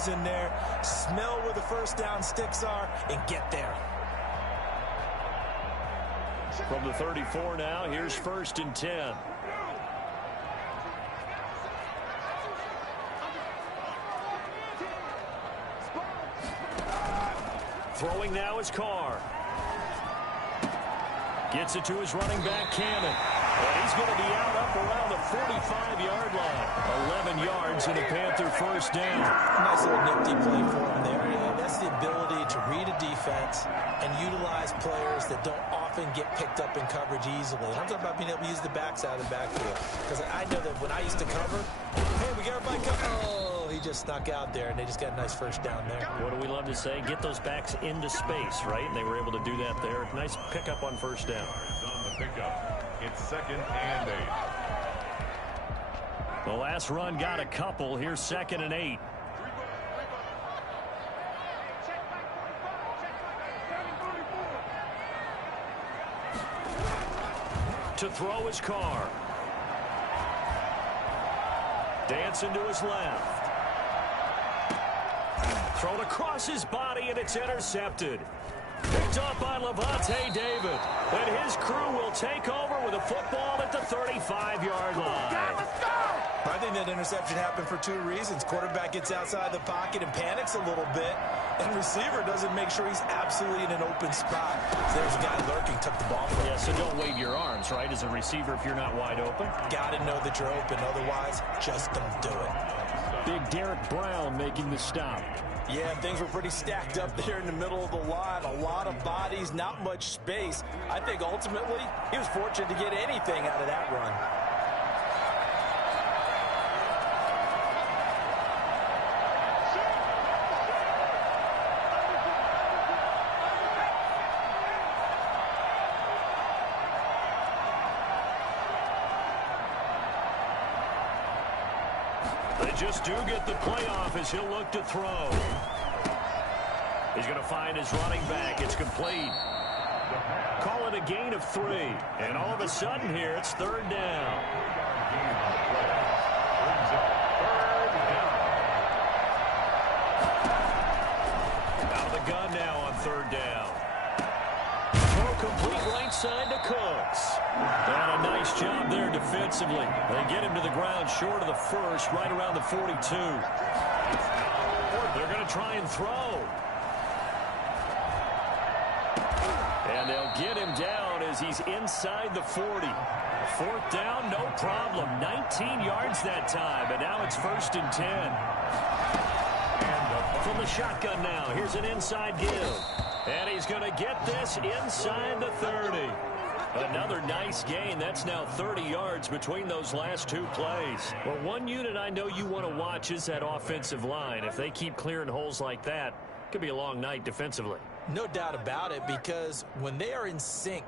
toes in there, smell where the first down sticks are, and get there. From the 34 now, here's 1st and 10. Throwing now is Carr. Gets it to his running back, Cannon. And he's going to be out up around the 45-yard line. 11 yards and a Panther first down. Nice little nifty play for him there. Yeah, that's the ability to read a defense and utilize players that don't often get picked up in coverage easily. I'm talking about being able to use the backs out of the backfield. Because I know that when I used to cover, hey, we got everybody covered. Oh, he just snuck out there, and they just got a nice first down there. What do we love to say? Get those backs into space, right? And they were able to do that there. Nice pickup on first down. On the pickup. It's 2nd and 8. The last run got a couple. Here's 2nd and 8. To throw his Carr. Dancing to his left. Thrown across his body, and it's intercepted. Picked up by Levante David. And his crew will take over with a football at the 35-yard line. I think that interception happened for 2 reasons. Quarterback gets outside the pocket and panics a little bit. And receiver doesn't make sure he's absolutely in an open spot. So there's a guy lurking, took the ball from him. Yeah, so don't wave your arms, right, as a receiver if you're not wide open. Got to know that you're open. Otherwise, just don't do it. Big Derek Brown making the stop. Yeah, things were pretty stacked up there in the middle of the line. A lot of bodies, not much space. I think ultimately he was fortunate to get anything out of that run. They just do get the playoff as he'll look to throw. He's going to find his running back. It's complete. Call it a gain of 3. And all of a sudden here, it's 3rd down. Out of the gun now on 3rd down. Throw complete right side to Cooks. And a nice job there defensively. They get him to the ground short of the first, right around the 42. They're going to try and throw. And they'll get him down as he's inside the 40. 4th down, no problem. 19 yards that time, and now it's 1st and 10. From the shotgun now, here's an inside give. And he's going to get this inside the 30. Another nice gain. That's now 30 yards between those last 2 plays. Well, one unit I know you want to watch is that offensive line. If they keep clearing holes like that, it could be a long night defensively. No doubt about it, because when they are in sync,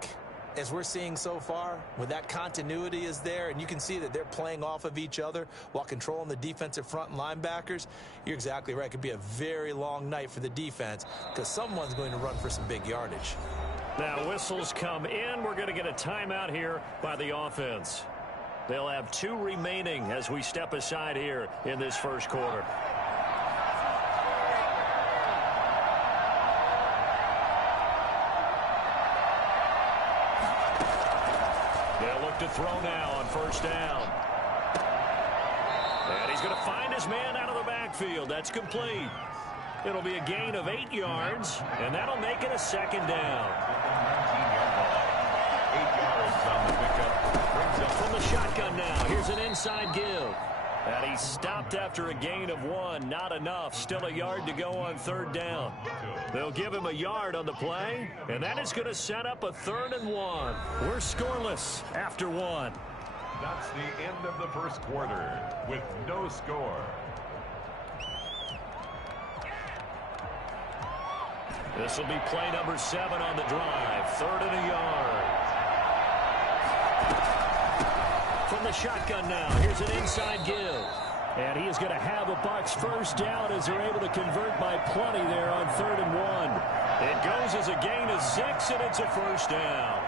as we're seeing so far, when that continuity is there and you can see that they're playing off of each other while controlling the defensive front and linebackers, you're exactly right. It could be a very long night for the defense because someone's going to run for some big yardage. Now whistles come in. We're going to get a timeout here by the offense. They'll have 2 remaining as we step aside here in this first quarter. They'll look to throw now on 1st down. And he's going to find his man out of the backfield. That's complete. It'll be a gain of 8 yards, and that'll make it a 2nd down. 8 yards on the pickup. Brings up from the shotgun now. Here's an inside give. And he stopped after a gain of 1. Not enough. Still a yard to go on 3rd down. They'll give him a yard on the play, and that is going to set up a 3rd and 1. We're scoreless after 1. That's the end of the first quarter with no score. This will be play number 7 on the drive. 3rd and a yard. From the shotgun now, here's an inside give. And he is going to have a Bucs first down as they're able to convert by plenty there on 3rd and 1. It goes as a gain of 6, and it's a first down.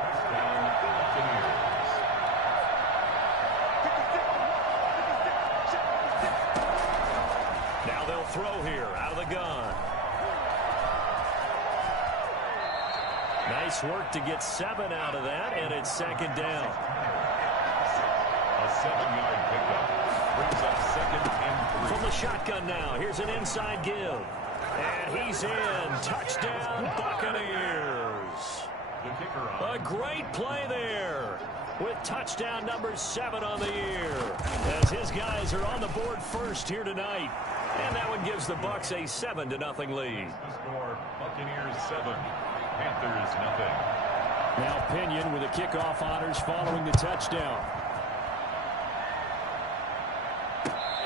Now they'll throw here out of the gun. Nice work to get 7 out of that, and it's second down. A 7-yard pickup brings up second and 3. From the shotgun now, here's an inside give. And he's in. Touchdown, Buccaneers. The kicker on. A great play there with touchdown number 7 on the year, as his guys are on the board first here tonight. And that one gives the Bucs a 7-0 lead. The score, Buccaneers 7, Panthers 0. Now Pinion with the kickoff honors following the touchdown.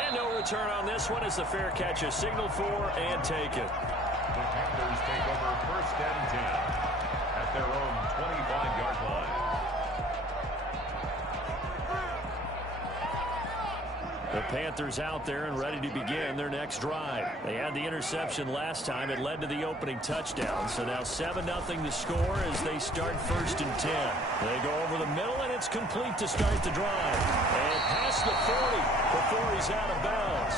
And no return on this one as the fair catch is signaled for and taken. The Panthers take over first and 10 at their own 25-yard line. The Panthers out there and ready to begin their next drive. They had the interception last time. It led to the opening touchdown. So now 7-0 the score as they start first and 10. They go over the middle, and it's complete to start the drive. And past the 40 before he's out of bounds.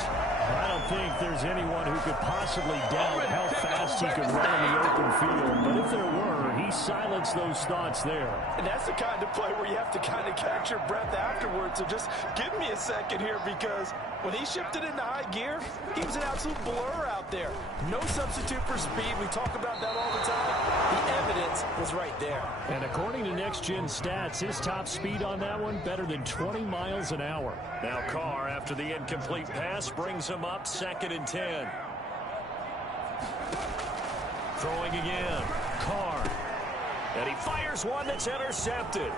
I don't think there's anyone who could possibly doubt how fast he could run in the open field. But if there were, he silenced those thoughts there. And that's the kind of play where you have to kind of catch your breath afterwards. So just give me a second here, because when he shifted into high gear, he was an absolute blur out there. No substitute for speed. We talk about that all the time. The evidence was right there. And according to Next Gen Stats, his top speed on that one better than 20 miles an hour. Now Carr, after the incomplete pass, brings him up second and 10. Throwing again. Carr. And he fires one that's intercepted.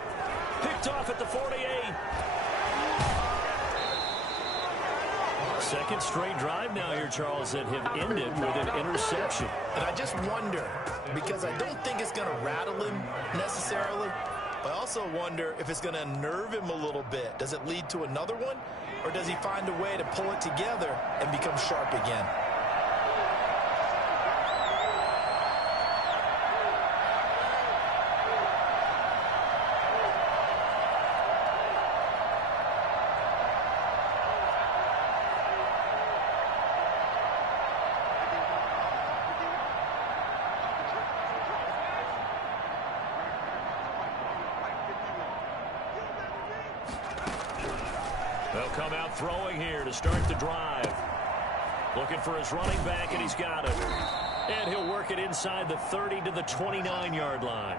Picked off at the 48. Second straight drive now here, Charles, that have ended with an interception. And I just wonder, because I don't think it's going to rattle him necessarily, but I also wonder if it's going to unnerve him a little bit. Does it lead to another one, or does he find a way to pull it together and become sharp again? They'll come out throwing here to start the drive. Looking for his running back, and he's got it. And he'll work it inside the 30 to the 29-yard line.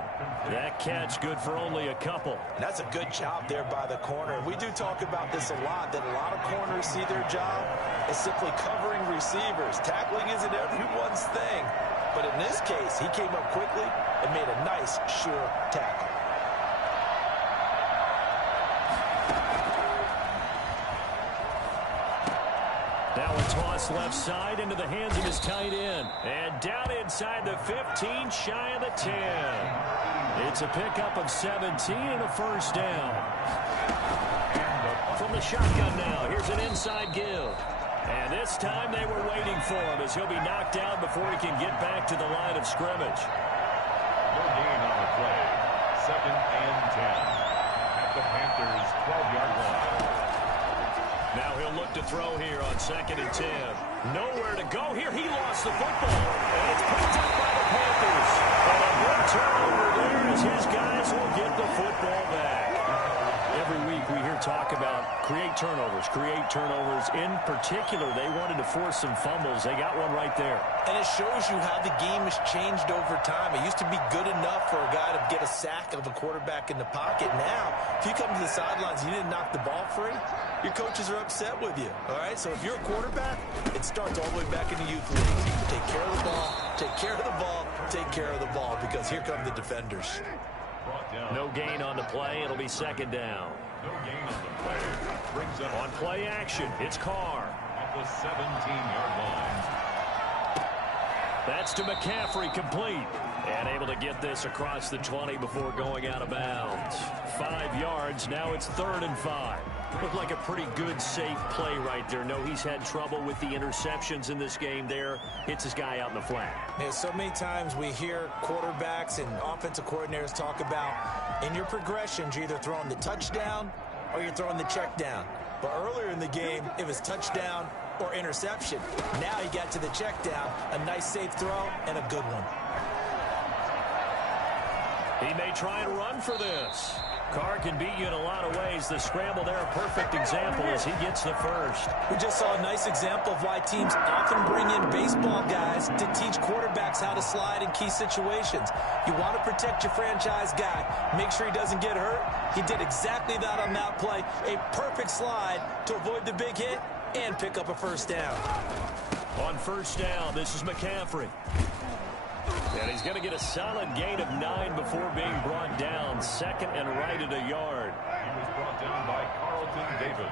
That catch good for only a couple. That's a good job there by the corner. We do talk about this a lot, that a lot of corners see their job as simply covering receivers. Tackling isn't everyone's thing. But in this case, he came up quickly and made a nice, sure tackle. Now a toss left side into the hands of his tight end. And down inside the 15, shy of the 10. It's a pickup of 17 and a first down. From the shotgun now, here's an inside give. And this time they were waiting for him as he'll be knocked down before he can get back to the line of scrimmage. No gain on the play. Second and 10 at the Panthers' 12-yard line. Now he'll look to throw here on second and 10. Nowhere to go here. He lost the football. And it's picked up by the Panthers. And a big turnover there as his guys will get the football back. Every week we hear talk about create turnovers. In particular, they wanted to force some fumbles. They got one right there. And it shows you how the game has changed over time. It used to be good enough for a guy to get a sack of a quarterback in the pocket. Now, if you come to the sidelines and you didn't knock the ball free, your coaches are upset with you. All right? So if you're a quarterback, it starts all the way back in the youth leagues. Take care of the ball, take care of the ball, take care of the ball, because here come the defenders. No gain on the play. It'll be second down. No gain on the play. Brings up On play action, it's Carr. at the 17-yard line. That's to McCaffrey, complete. And able to get this across the 20 before going out of bounds. 5 yards, now it's 3rd and 5. Looked like a pretty good, safe play right there. No, he's had trouble with the interceptions in this game there. Hits his guy out in the flat. Yeah, so many times we hear quarterbacks and offensive coordinators talk about in your progressions, you're either throwing the touchdown or you're throwing the check down. But earlier in the game, it was touchdown or interception. Now he got to the check down, a nice safe throw, and a good one. He may try and run for this. Carr can beat you in a lot of ways. The scramble there, a perfect example as he gets the first. We just saw a nice example of why teams often bring in baseball guys to teach quarterbacks how to slide in key situations. You want to protect your franchise guy. Make sure he doesn't get hurt. He did exactly that on that play. A perfect slide to avoid the big hit and pick up a first down. On first down, this is McCaffrey. And he's going to get a solid gain of 9 before being brought down. Second and right at a yard. He was brought down by Carlton Davis.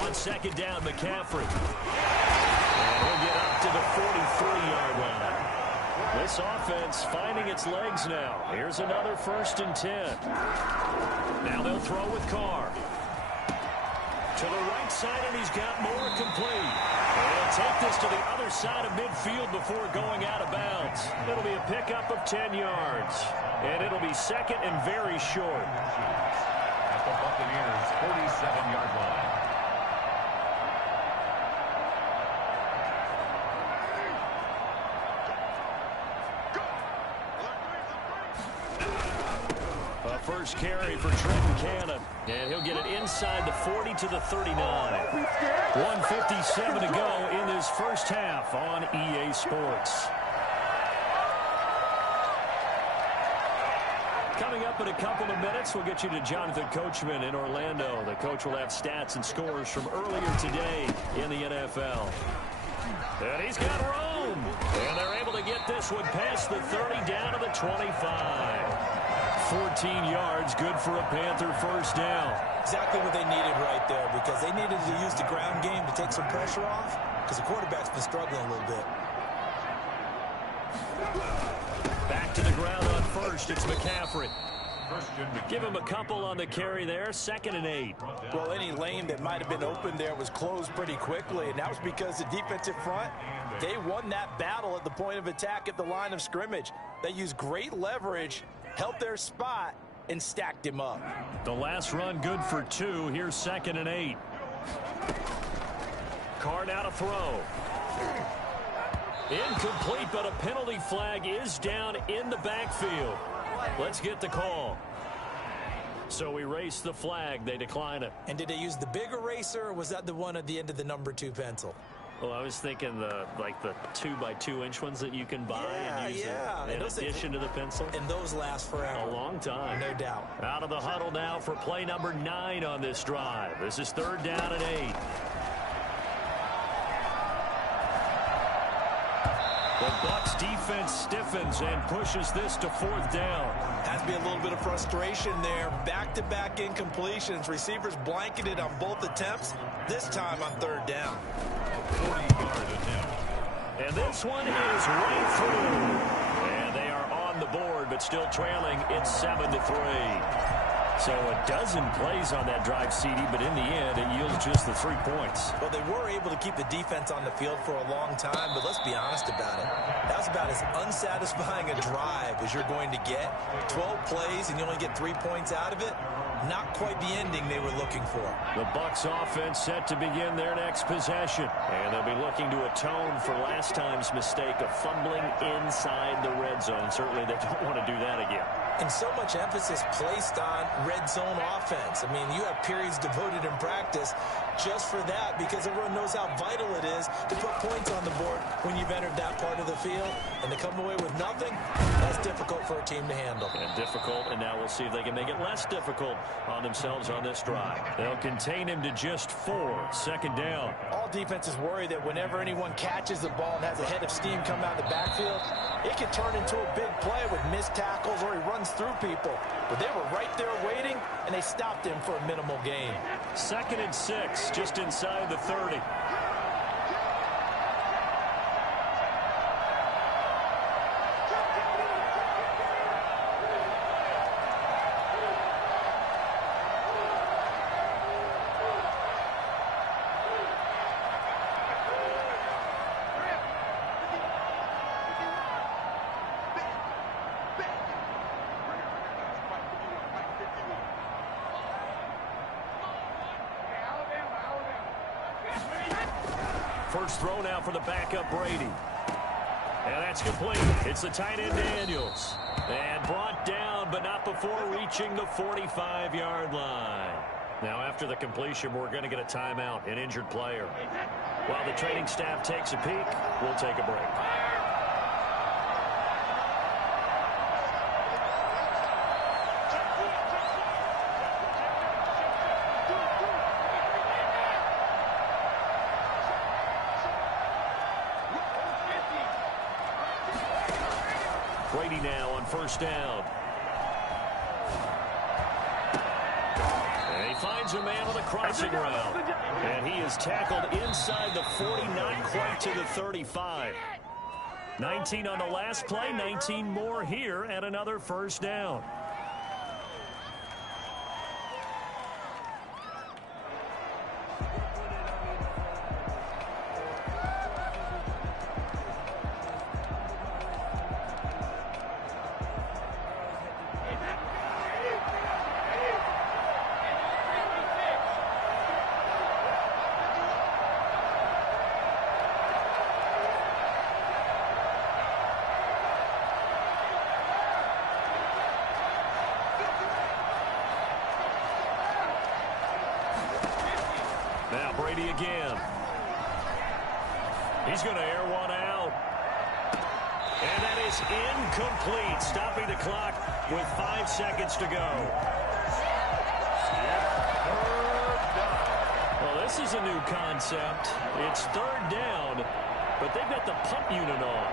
On second down, McCaffrey. And he'll get up to the 43-yard line. This offense finding its legs now. Here's another 1st and 10. Now they'll throw with Carr. To the right side, and he's got more complete. They'll take this to the other side of midfield before going out of bounds. It'll be a pickup of 10 yards. And it'll be second and very short. At the Buccaneers' 47-yard line. First carry for Trenton Cannon. And he'll get it inside the 40 to the 39. 1:57 to go in this first half on EA Sports. Coming up in a couple of minutes, we'll get you to Jonathan Coachman in Orlando. The coach will have stats and scores from earlier today in the NFL. And he's got room. And they're able to get this one past the 30 down to the 25. 14 yards, good for a Panther first down. Exactly what they needed right there, because they needed to use the ground game to take some pressure off, because the quarterback's been struggling a little bit. Back to the ground on first, it's McCaffrey. Give him a couple on the carry there, 2nd and 8. Well, any lane that might have been open there was closed pretty quickly, and that was because the defensive front, they won that battle at the point of attack at the line of scrimmage. They used great leverage, held their spot, and stacked him up. The last run good for 2. Here's 2nd and 8. Carr now to throw. Incomplete, but a penalty flag is down in the backfield. Let's get the call. So erase the flag. They decline it. And did they use the big eraser, or was that the one at the end of the number 2 pencil? Well, I was thinking the 2x2-inch ones that you can buy and use in addition to the pencil. And those last forever. A long time. No doubt. Out of the huddle now for play number 9 on this drive. This is 3rd down and 8. The Bucs defense stiffens and pushes this to 4th down. Has to be a little bit of frustration there. Back-to-back incompletions. Receivers blanketed on both attempts, this time on 3rd down. 40-yard attempt. And this one is right through. And they are on the board, but still trailing. It's 7-3. So a dozen plays on that drive, CD, but in the end, it yields just the 3 points. Well, they were able to keep the defense on the field for a long time, but let's be honest about it. That was about as unsatisfying a drive as you're going to get. 12 plays, and you only get 3 points out of it. Not quite the ending they were looking for. The Bucs offense set to begin their next possession. And they'll be looking to atone for last time's mistake of fumbling inside the red zone. Certainly they don't want to do that again. And so much emphasis placed on red zone offense. I mean, you have periods devoted in practice just for that, because everyone knows how vital it is to put points on the board when you've entered that part of the field. And to come away with nothing, that's difficult for a team to handle. And difficult, and now we'll see if they can make it less difficult on themselves on this drive. They'll contain him to just 4. 2nd down. All defenses worry that whenever anyone catches the ball and has a head of steam come out of the backfield, it can turn into a big play with missed tackles or he runs through people. But they were right there waiting, and they stopped him for a minimal gain. 2nd and 6, just inside the 30. First throw now for the backup Brady. And that's complete. It's the tight end Daniels. And brought down, but not before reaching the 45-yard line. Now, after the completion, we're going to get a timeout, an injured player. While the training staff takes a peek, we'll take a break. Brady now on first down. And he finds a man on the crossing route. And he is tackled inside the 40, not quite to the 35. 19 on the last play, 19 more here at another first down. Now Brady again. He's going to air one out. And that is incomplete, stopping the clock with 5 seconds to go. Well, this is a new concept. It's third down, but they've got the punt unit on.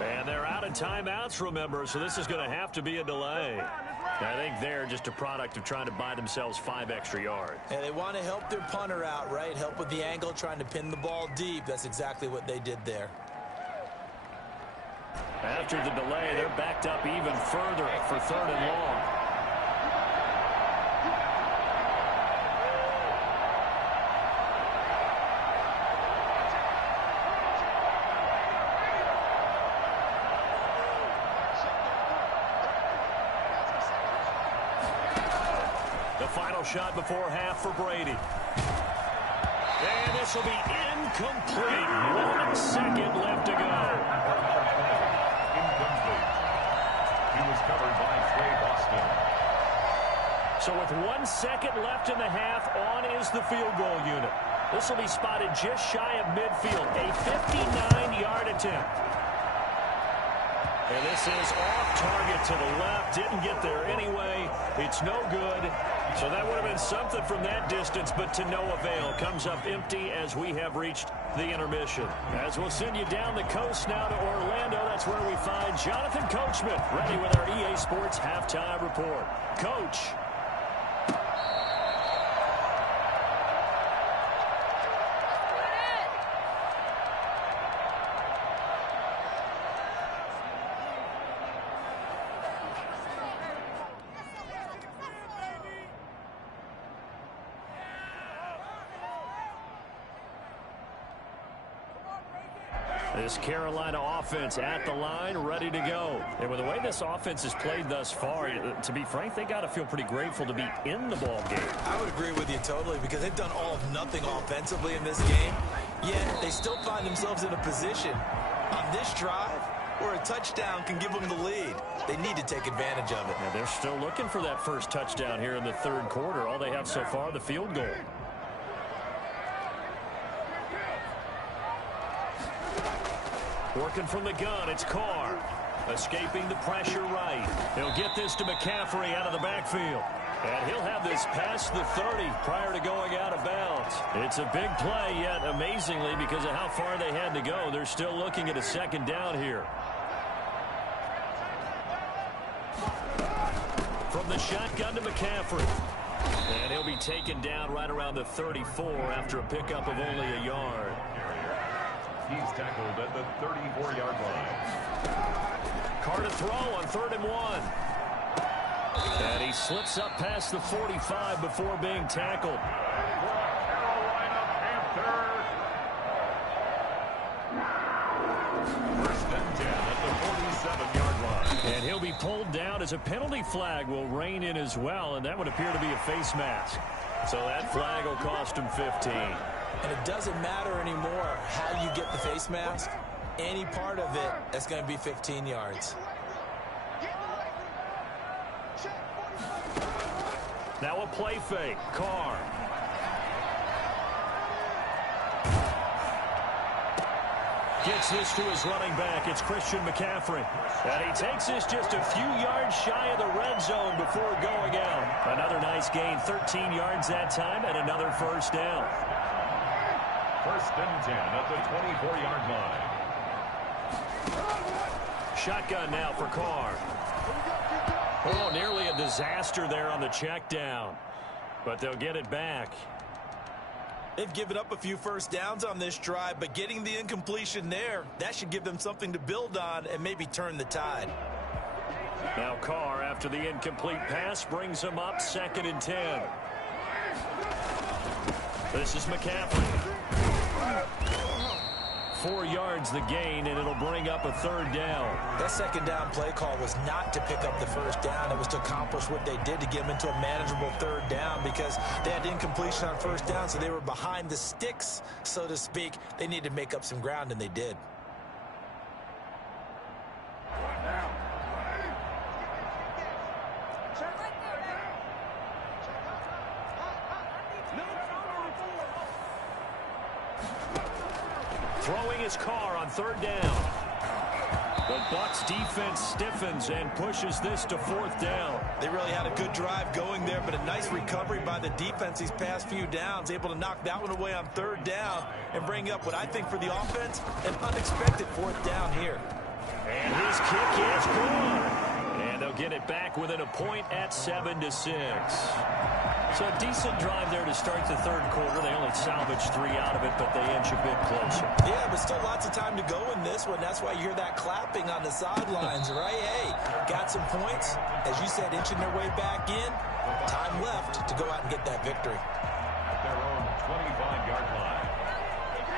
And they're out of timeouts, remember, so this is going to have to be a delay. I think they're just a product of trying to buy themselves 5 extra yards. And they want to help their punter out, right? Help with the angle, trying to pin the ball deep. That's exactly what they did there. After the delay, they're backed up even further for third and long. Final shot before half for Brady. And this will be incomplete. 1 second left to go. Incomplete. He was covered by Trey Boston. So with 1 second left in the half, on is the field goal unit. This will be spotted just shy of midfield. A 59-yard attempt. And this is off target to the left. Didn't get there anyway. It's no good. So that would have been something from that distance, but to no avail. Comes up empty as we have reached the intermission. As we'll send you down the coast now to Orlando, that's where we find Jonathan Coachman, ready with our EA Sports Halftime Report. Coach. This Carolina offense at the line, ready to go. And with the way this offense has played thus far, to be frank, they got to feel pretty grateful to be in the ball game. I would agree with you totally, because they've done all of nothing offensively in this game, yet they still find themselves in a position on this drive where a touchdown can give them the lead. They need to take advantage of it. Now they're still looking for that first touchdown here in the third quarter. All they have so far, the field goal. Working from the gun, it's Carr. Escaping the pressure right. He'll get this to McCaffrey out of the backfield. And he'll have this past the 30 prior to going out of bounds. It's a big play, yet amazingly, because of how far they had to go, they're still looking at a second down here. From the shotgun to McCaffrey. And he'll be taken down right around the 34 after a pickup of only a yard. He's tackled at the 34-yard line. Carr to throw on 3rd and 1. And he slips up past the 45 before being tackled. Carolina Panthers. First and 10 at the 47-yard line. And he'll be pulled down as a penalty flag will rein in as well, and that would appear to be a face mask. So that flag will cost him 15. And it doesn't matter anymore how you get the face mask. Any part of it, that's going to be 15 yards. Now a play fake. Carr. Gets this to his running back. It's Christian McCaffrey. And he takes this just a few yards shy of the red zone before going out. Another nice gain. 13 yards that time and another first down. First and 10 at the 24-yard line. Shotgun now for Carr. Oh, nearly a disaster there on the check down. But they'll get it back. They've given up a few first downs on this drive, but getting the incompletion there, that should give them something to build on and maybe turn the tide. Now Carr, after the incomplete pass, brings him up 2nd and 10. This is McCaffrey. 4 yards the gain, and it'll bring up a 3rd down. That 2nd down play call was not to pick up the first down. It was to accomplish what they did to get them into a manageable 3rd down because they had incompletion on 1st down, so they were behind the sticks, so to speak. They needed to make up some ground, and they did. Throwing his Carr on 3rd down. The Bucs defense stiffens and pushes this to 4th down. They really had a good drive going there, but a nice recovery by the defense these past few downs, able to knock that one away on 3rd down and bring up what I think for the offense, an unexpected 4th down here. And his kick is good. And they'll get it back within a point at 7-6. So a decent drive there to start the 3rd quarter. They only salvaged 3 out of it, but they inch a bit closer. Yeah, but still lots of time to go in this one. That's why you hear that clapping on the sidelines, right? Hey, got some points. As you said, inching their way back in. Time left to go out and get that victory. At their own 25-yard line.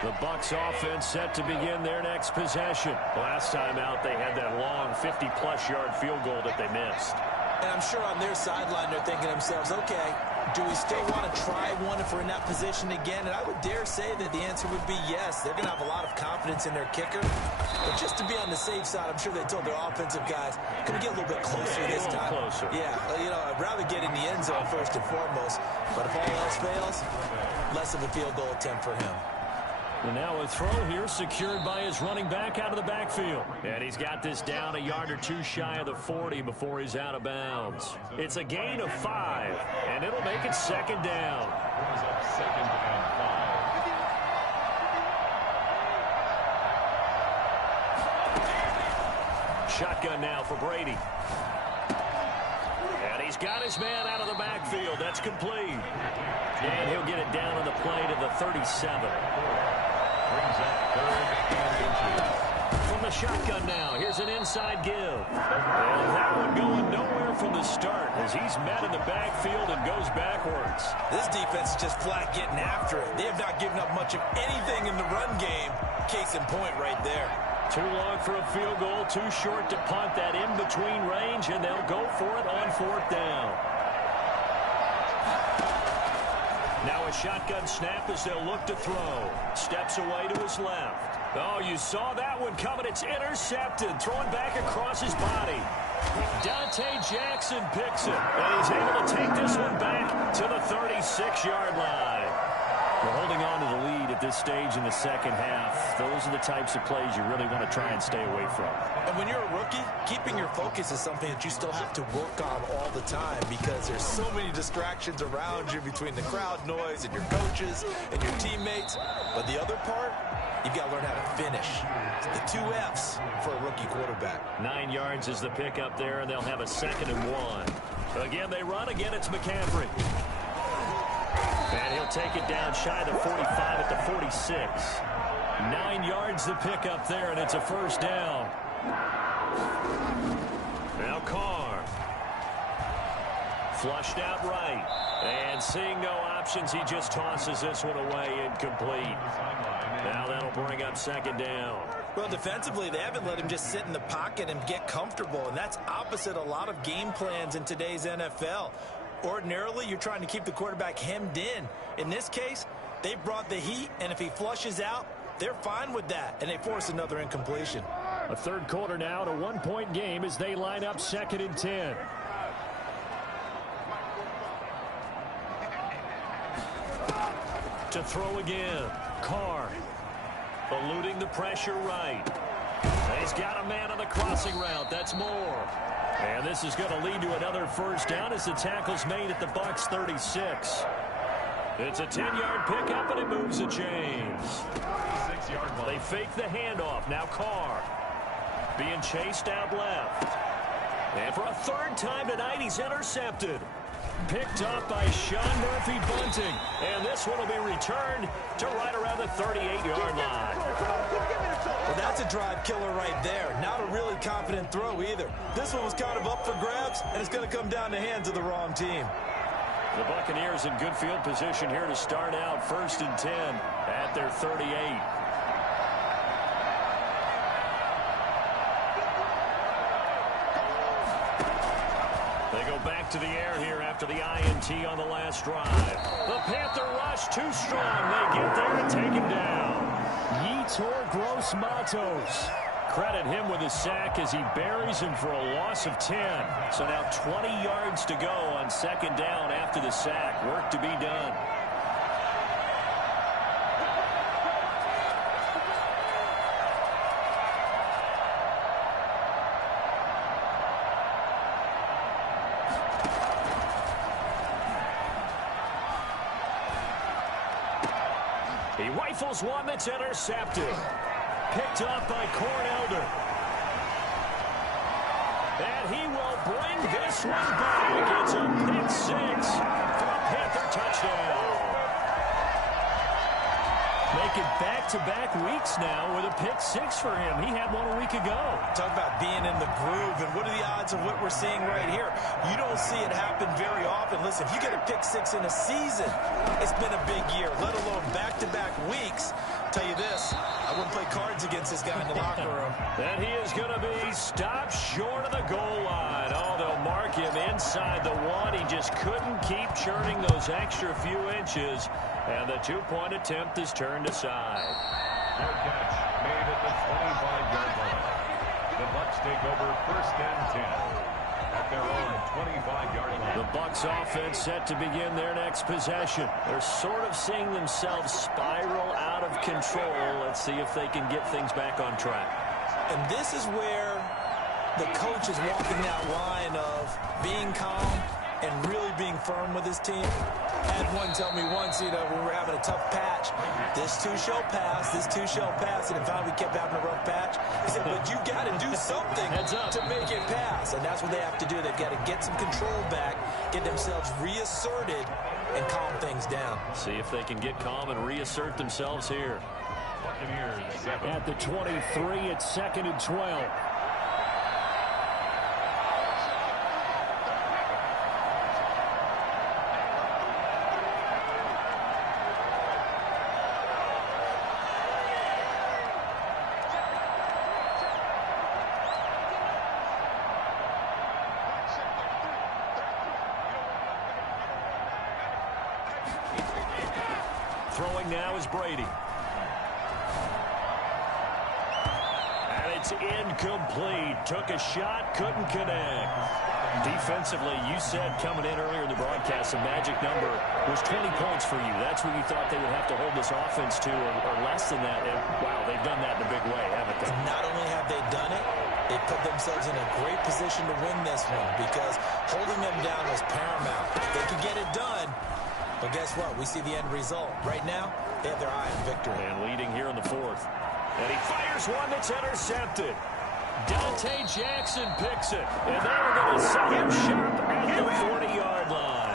The Bucs offense set to begin their next possession. Last time out, they had that long 50-plus yard field goal that they missed. And I'm sure on their sideline, they're thinking to themselves, okay, do we still want to try one if we're in that position again? And I would dare say that the answer would be yes. They're going to have a lot of confidence in their kicker. But just to be on the safe side, I'm sure they told their offensive guys, can we get a little bit closer this time? Closer. Yeah, you know, I'd rather get in the end zone first and foremost. But if all else fails, less of a field goal attempt for him. And now a throw here secured by his running back out of the backfield. And he's got this down a yard or two shy of the 40 before he's out of bounds. It's a gain of 5, and it'll make it 2nd down. Brings up 2nd and 5. Shotgun now for Brady. And he's got his man out of the backfield. That's complete. And he'll get it down on the play to the 37. Brings up 3rd and inches. From the shotgun now, here's an inside give. And that one going nowhere from the start as he's met in the backfield and goes backwards. This defense is just flat getting after it. They have not given up much of anything in the run game. Case in point right there. Too long for a field goal, too short to punt. That in-between range, and they'll go for it on 4th down. Now a shotgun snap as they'll look to throw. Steps away to his left. Oh, you saw that one coming. It's intercepted. Throwing back across his body. Dante Jackson picks it. And he's able to take this one back to the 36-yard line. We're holding on to the lead at this stage in the 2nd half. Those are the types of plays you really want to try and stay away from. And when you're a rookie, keeping your focus is something that you still have to work on all the time because there's so many distractions around you between the crowd noise and your coaches and your teammates. But the other part, you've got to learn how to finish. It's the 2 F's for a rookie quarterback. 9 yards is the pickup there, and they'll have a 2nd and 1. Again, they run. Again, it's McCaffrey. And he'll take it down shy of the 45 at the 46. 9 yards to pick up there, and it's a first down. Now Carr. Flushed out right. And seeing no options, he just tosses this one away incomplete. Now that'll bring up second down. Well, defensively, they haven't let him just sit in the pocket and get comfortable, and that's opposite a lot of game plans in today's NFL. Ordinarily, you're trying to keep the quarterback hemmed in. In this case, they brought the heat, and if he flushes out, they're fine with that, and they force another incompletion. A third quarter now, to 1-point game as they line up 2nd and 10. To throw again. Carr. Eluding the pressure right. He's got a man on the crossing route. That's Moore. And this is going to lead to another first down as the tackle's made at the Bucs 36. It's a 10-yard pickup, and it moves the chains. They fake the handoff. Now Carr being chased out left. And for a third time tonight, he's intercepted. Picked up by Sean Murphy-Bunting. And this one will be returned to right around the 38-yard line. Well, that's a drive killer right there. Not a really confident throw either. This one was kind of up for grabs, and it's going to come down the hands of the wrong team. The Buccaneers in good field position here to start out 1st and 10 at their 38. They go back to the air here after the INT on the last drive. The Panther rush too strong. They get there and take him down. Yetur Gross-Matos. Credit him with a sack as he buries him for a loss of 10. So now 20 yards to go on 2nd down after the sack. Work to be done. He rifles one that's intercepted. Picked up by Cornelder. And he will bring this one back. It's a pick 6 for a Panther touchdown. Making back-to-back weeks now with a pick 6 for him. He had one a week ago. Talk about being in the groove, and what are the odds of what we're seeing right here? You don't see it happen very often. Listen, if you get a pick 6 in a season, it's been a big year, let alone back-to-back weeks. Tell you this, I wouldn't play cards against this guy in the locker room. And he is going to be stopped short of the goal line. Oh, they'll mark him inside the 1. He just couldn't keep churning those extra few inches. And the 2-point attempt is turned aside. Good catch made at the 25-yard line. The Bucs take over 1st and 10 at their own 25-yard line. The Bucs offense set to begin their next possession. They're sort of seeing themselves spiral out of control. Let's see if they can get things back on track. And this is where the coach is walking that line of being calm and really being firm with his team. I had one tell me once, when we were having a tough patch, this too shall pass, this too shall pass, and in fact we kept having a rough patch. He said, but you got to do something to make it pass, and that's what they have to do. They've got to get some control back, get themselves reasserted, and calm things down. See if they can get calm and reassert themselves here. Buccaneers 7. At the 23, it's 2nd and 12. Throwing now is Brady. And it's incomplete. Took a shot, couldn't connect. Defensively, you said coming in earlier in the broadcast, the magic number was 20 points for you. That's what you thought they would have to hold this offense to, or less than that. And, wow, they've done that in a big way, haven't they? And not only have they done it, they put themselves in a great position to win this one because holding them down was paramount. They could get it done. But guess what? We see the end result. Right now, they have their eye on victory. And leading here in the 4th. And he fires one that's intercepted. Dante Jackson picks it, and they are going to set him sharp at the 40-yard line.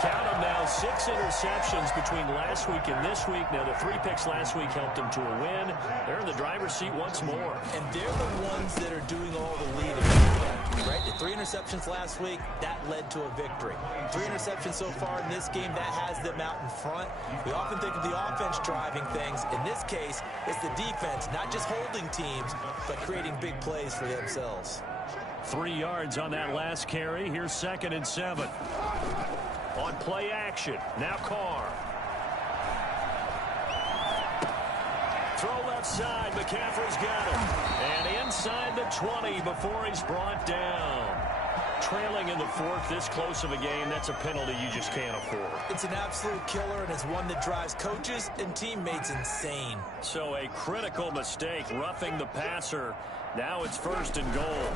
Count them now, 6 interceptions between last week and this week. Now, the 3 picks last week helped them to a win. They're in the driver's seat once more. And they're the ones that are doing all the leading, right? The 3 interceptions last week, that led to a victory. 3 interceptions so far in this game, that has them out in front. We often think of the offense driving things. In this case, it's the defense, not just holding teams, but creating big plays for themselves. 3 yards on that last carry. Here's 2nd and 7. On play action, now Carr. Throw left side, McCaffrey's got him. And inside the 20 before he's brought down. Trailing in the 4th, this close of a game, that's a penalty you just can't afford. It's an absolute killer, and it's one that drives coaches and teammates insane. So a critical mistake, roughing the passer. Now it's 1st and goal.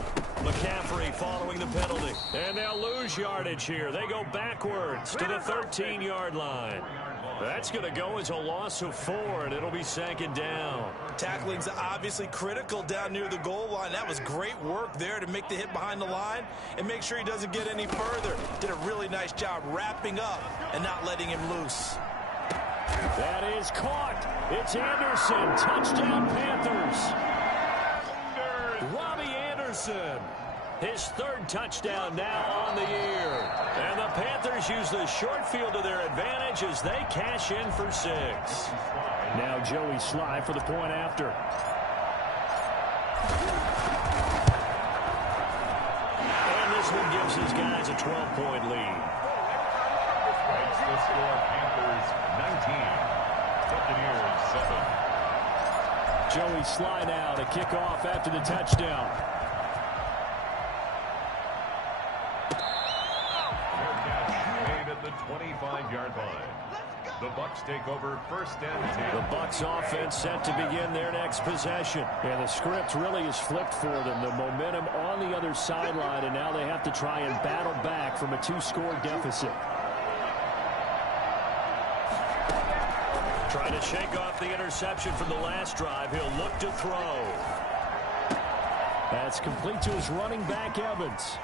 McCaffrey following the penalty. And they'll lose yardage here. They go backwards to the 13-yard line. That's going to go as a loss of 4, and it'll be 2nd down. Tackling's obviously critical down near the goal line. That was great work there to make the hit behind the line and make sure he doesn't get any further. Did a really nice job wrapping up and not letting him loose. That is caught. It's Anderson. Touchdown, Panthers. Robbie Anderson, his 3rd touchdown now on the year. And the Panthers use the short field to their advantage as they cash in for 6. Now Joey Sly for the point after. And this one gives his guys a 12-point lead. Makes the score Panthers 19, Buccaneers 7. Joey Sly now to kick off after the touchdown. Fair catch made at the 25-yard line. The Bucs take over 1st and 10. The Bucs offense set to begin their next possession. And the script really is flipped for them. The momentum on the other sideline, and now they have to try and battle back from a 2-score deficit. Trying to shake off the interception from the last drive. He'll look to throw. That's complete to his running back, Evans.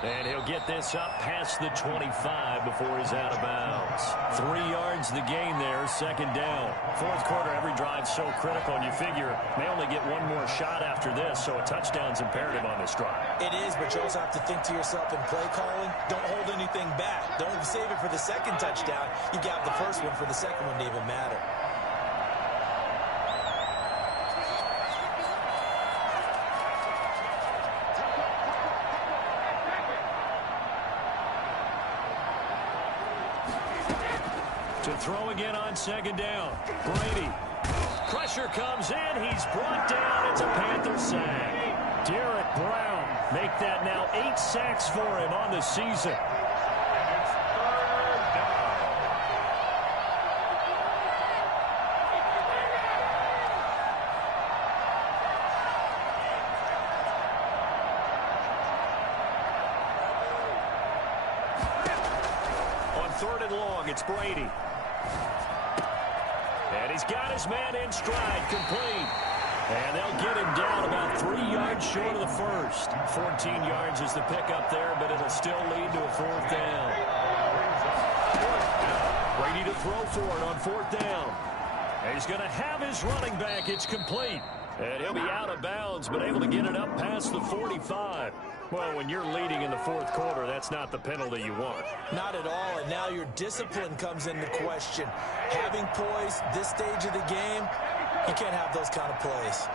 And he'll get this up past the 25 before he's out of bounds. 3 yards the gain there, 2nd down. 4th quarter, every drive so critical, and you figure they only get one more shot after this, so a touchdown's imperative on this drive. It is, but you also have to think to yourself in play calling, don't hold anything back. Don't save it for the 2nd touchdown. You got the 1st one for the 2nd one to even matter. To throw again on 2nd down. Brady. Pressure comes in. He's brought down. It's a Panther sack. Derek Brown make that now 8 sacks for him on the season. It's 3rd down. On 3rd and long, it's Brady. And he's got his man in stride, complete. And they'll get him down about 3 yards short of the 1st. 14 yards is the pickup there, but it'll still lead to a 4th down. Brady to throw for it on 4th down. And he's going to have his running back. It's complete. And he'll be out of bounds, but able to get it up past the 45. Well, when you're leading in the 4th quarter, that's not the penalty you want. Not at all, and now your discipline comes into question. Having poise this stage of the game, you can't have those kind of plays.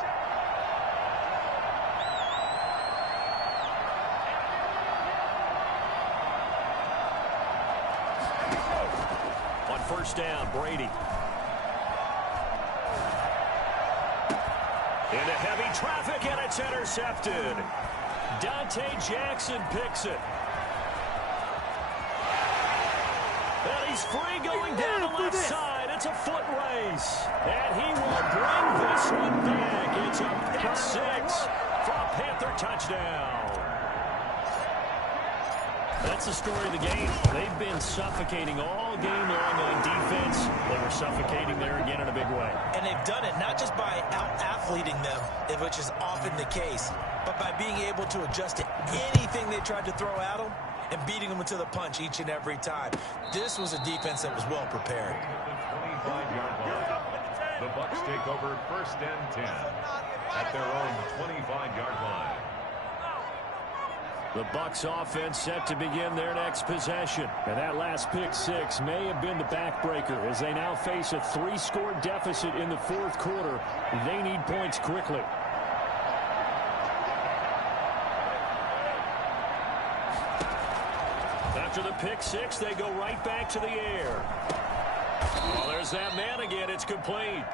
On 1st down, Brady. Into heavy traffic, and it's intercepted. Dante Jackson picks it. And he's free going down the left side. It's a foot race. And he will bring this one back. It's a pick 6 for a Panther touchdown. That's the story of the game. They've been suffocating all game long on defense. They were suffocating there again in a big way. And they've done it not just by out-athleting out-athleting them, which is often the case, but by being able to adjust to anything they tried to throw at them and beating them to the punch each and every time. This was a defense that was well prepared. The 25-yard line. The Bucs take over 1st and 10 at their own 25-yard line. The Bucs offense set to begin their next possession. And that last pick six may have been the backbreaker as they now face a 3-score deficit in the 4th quarter. They need points quickly. After the pick six, they go right back to the air. Well, there's that man again. It's complete.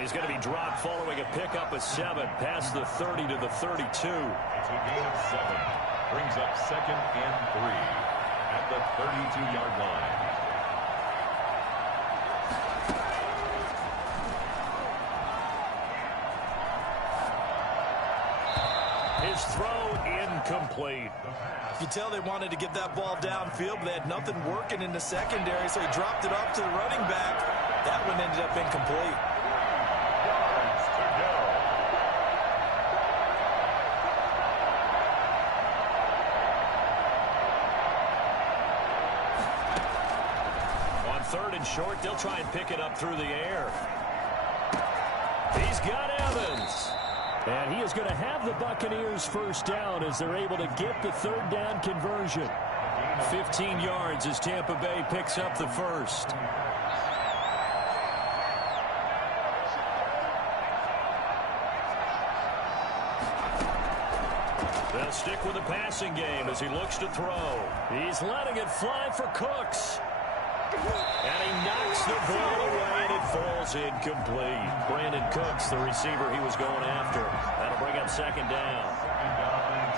He's going to be dropped following a pickup of 7 past the 30 to the 32. It's a gain of 7. Brings up 2nd and 3 at the 32-yard line. His throw incomplete. You tell they wanted to get that ball downfield, but they had nothing working in the secondary, so he dropped it off to the running back. That one ended up incomplete. Yards to go. On 3rd and short, they'll try and pick it up through the air. He's got Evans. And he is going to have the Buccaneers first down as they're able to get the 3rd down conversion. 15 yards as Tampa Bay picks up the first. They'll stick with the passing game as he looks to throw. He's letting it fly for Cooks. And he knocks the ball away, and it falls incomplete. Brandon Cooks, the receiver he was going after. That'll bring up 2nd down. 2nd down and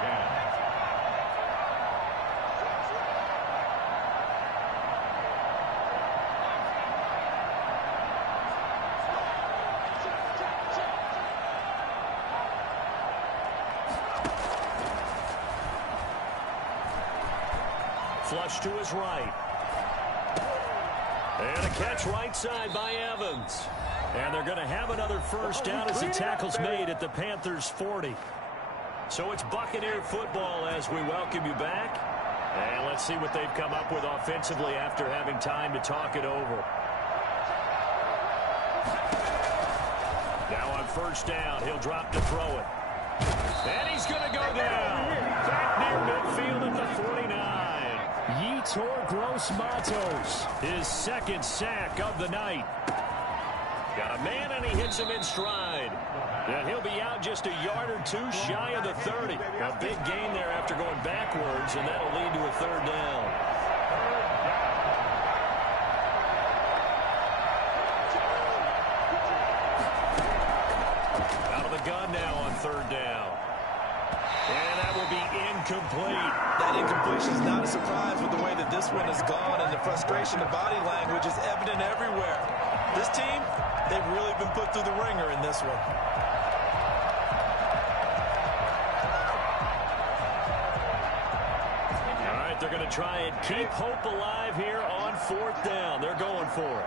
10. Flush to his right. And a catch right side by Evans. And they're going to have another first down as the tackle's made at the Panthers' 40. So it's Buccaneer football as we welcome you back. And let's see what they've come up with offensively after having time to talk it over. Now on first down, he'll drop to throw it. And he's going to go down. Back near midfield at the 49. Yetur Gross-Matos, his 2nd sack of the night. Got a man, and he hits him in stride. And he'll be out just a yard or 2 shy of the 30. A big gain there after going backwards, and that'll lead to a 3rd down. Out of the gun now on 3rd down. And that will be incomplete. That incompletion is not a surprise with the way that this one has gone, and the frustration of body language is evident everywhere. This team, they've really been put through the ringer in this one. All right, they're going to try and keep hope alive here on 4th down. They're going for it.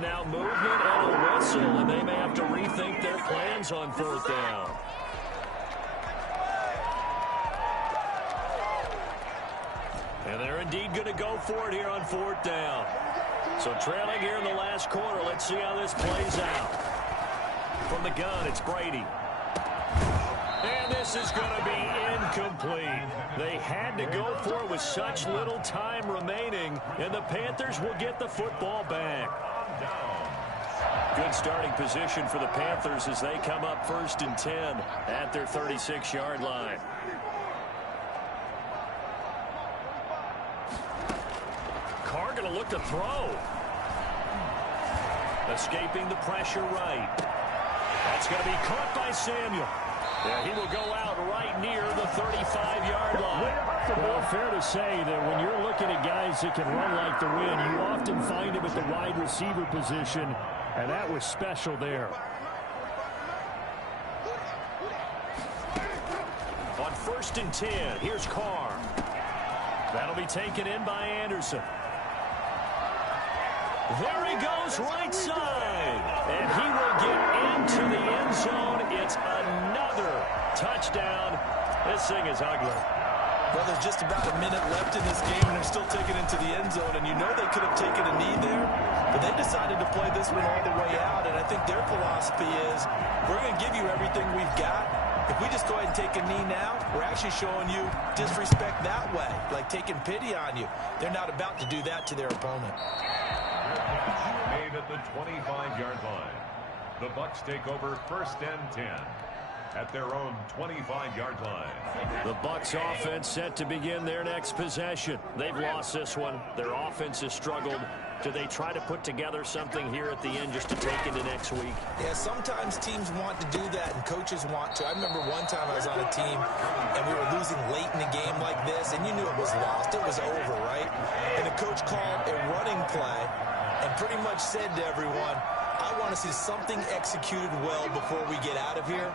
Now movement and a whistle, and they may have to rethink their plans on 4th down. And they're indeed going to go for it here on 4th down. So trailing here in the last quarter, let's see how this plays out. From the gun, it's Brady. And this is going to be incomplete. They had to go for it with such little time remaining, and the Panthers will get the football back. Good starting position for the Panthers as they come up 1st and 10 at their 36-yard line. Carr going to look to throw. Escaping the pressure right. That's going to be caught by Samuel. Yeah, he will go out right near the 35-yard line. Well, fair to say that when you're looking at guys that can run like the wind, you often find him at the wide receiver position, and that was special there. On 1st and 10, here's Carr. That'll be taken in by Anderson. There he goes, right side. And he will get into the end zone. It's another touchdown. This thing is ugly. Well, there's just about a minute left in this game, and they're still taking it to the end zone. And you know they could have taken a knee there, but they decided to play this one all the way out. And I think their philosophy is, we're going to give you everything we've got. If we just go ahead and take a knee now, we're actually showing you disrespect that way, like taking pity on you. They're not about to do that to their opponent. Made at the 25-yard line. The Bucs take over 1st and 10 at their own 25-yard line. The Bucs offense set to begin their next possession. They've lost this one. Their offense has struggled. Do they try to put together something here at the end just to take into next week? Yeah, sometimes teams want to do that and coaches want to. I remember one time I was on a team and we were losing late in a game like this, and you knew it was lost. It was over, right? And the coach called a running play and pretty much said to everyone, I want to see something executed well before we get out of here.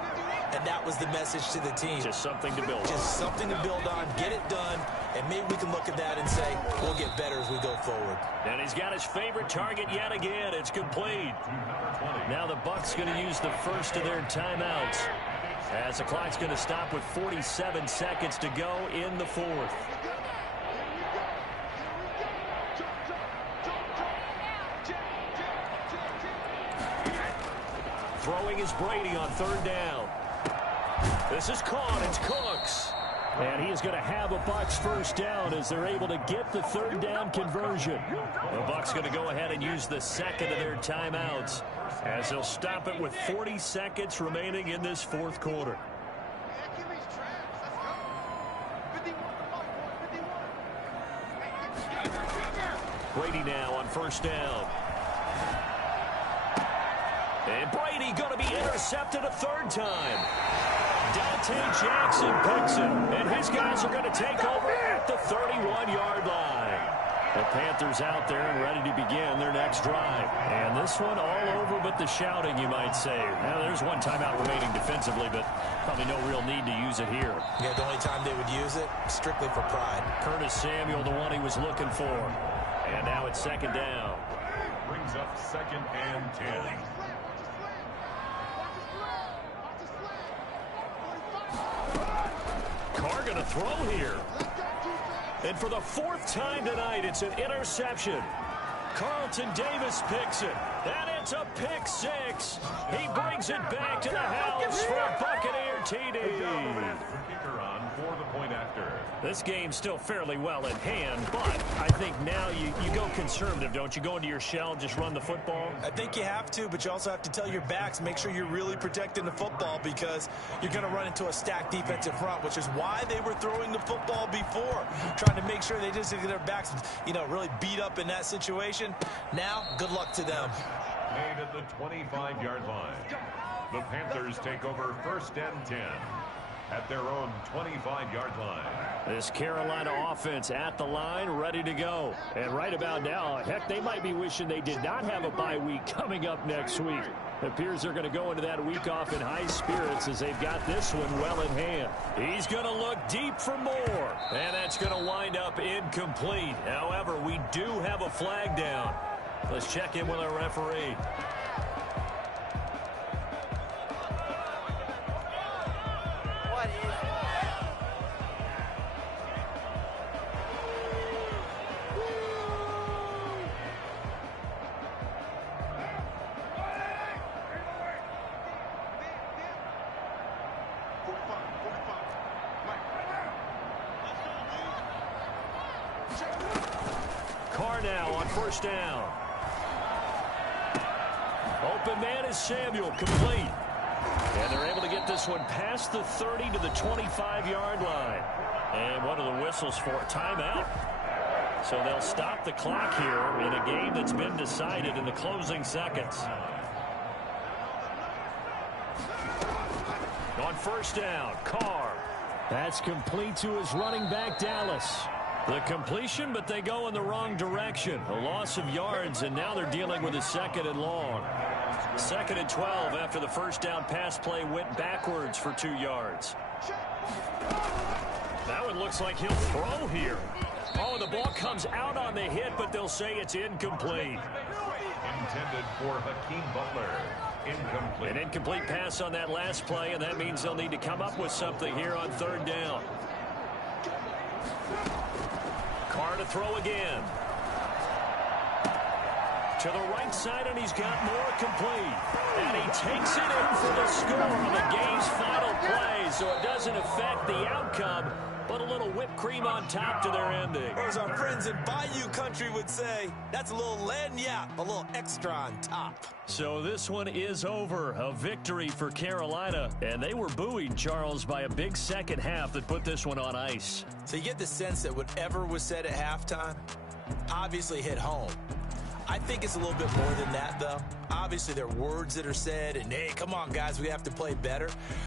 And that was the message to the team. Just something to build on. Just something to build on, get it done, and maybe we can look at that and say, we'll get better as we go forward. And he's got his favorite target yet again. It's complete. Now the Bucs going to use the first of their timeouts, as the clock's going to stop with 47 seconds to go in the fourth. Throwing is Brady on 3rd down. This is caught. It's Cooks. And he is going to have a Bucs first down as they're able to get the 3rd down conversion. The Bucs going to go ahead and use the second of their timeouts as they'll stop it with 40 seconds remaining in this fourth quarter. Brady now on 1st down. And Brady going to be intercepted a 3rd time. Dante Jackson picks him, and his guys are going to take over at the 31-yard line. The Panthers out there and ready to begin their next drive. And this one all over but the shouting, you might say. Now, there's one timeout remaining defensively, but probably no real need to use it here. Yeah, the only time they would use it, strictly for pride. Curtis Samuel, the one he was looking for. And now it's 2nd down. Brings up 2nd and 10. Carr going to throw here. And for the 4th time tonight, it's an interception. Carlton Davis picks it. And it's a pick 6. He brings it back to the house for a Buccaneer TD. Kicker on for the point after. This game's still fairly well in hand, but I think now you go conservative, don't you? Go into your shell, just run the football? I think you have to, but you also have to tell your backs, make sure you're really protecting the football because you're going to run into a stacked defensive front, which is why they were throwing the football before, trying to make sure they just get their backs, really beat up in that situation. Now, good luck to them. Made at the 25-yard line. The Panthers take over 1st and 10 at their own 25-yard line. This Carolina offense at the line, ready to go. And right about now, heck, they might be wishing they did not have a bye week coming up next week. It appears they're going to go into that week off in high spirits as they've got this one well in hand. He's going to look deep for more. And that's going to wind up incomplete. However, we do have a flag down. Let's check in with our referee. Carr now on 1st down. Open man is Samuel, complete. And they're able to get this one past the 30 to the 25-yard line. And what are the whistles for? Timeout. So they'll stop the clock here in a game that's been decided in the closing seconds. On 1st down, Carr. That's complete to his running back, Dallas. The completion, but they go in the wrong direction. A loss of yards, and now they're dealing with a 2nd and long. 2nd and 12 after the 1st down pass play went backwards for 2 yards. That one looks like he'll throw here. Oh, and the ball comes out on the hit, but they'll say it's incomplete. Intended for Hakeem Butler. Incomplete. An incomplete pass on that last play, and that means they'll need to come up with something here on third down. Carr to throw again. To the right side, and he's got more complete. And he takes it in for the score on the game's final play, so it doesn't affect the outcome, but a little whipped cream on top to their ending. Or as our friends in Bayou Country would say, that's a little lagniappe, a little extra on top. So this one is over. A victory for Carolina, and they were buoyed, Charles, by a big second half that put this one on ice. So you get the sense that whatever was said at halftime obviously hit home. I think it's a little bit more than that, though. Obviously, there are words that are said, and, hey, come on, guys, we have to play better.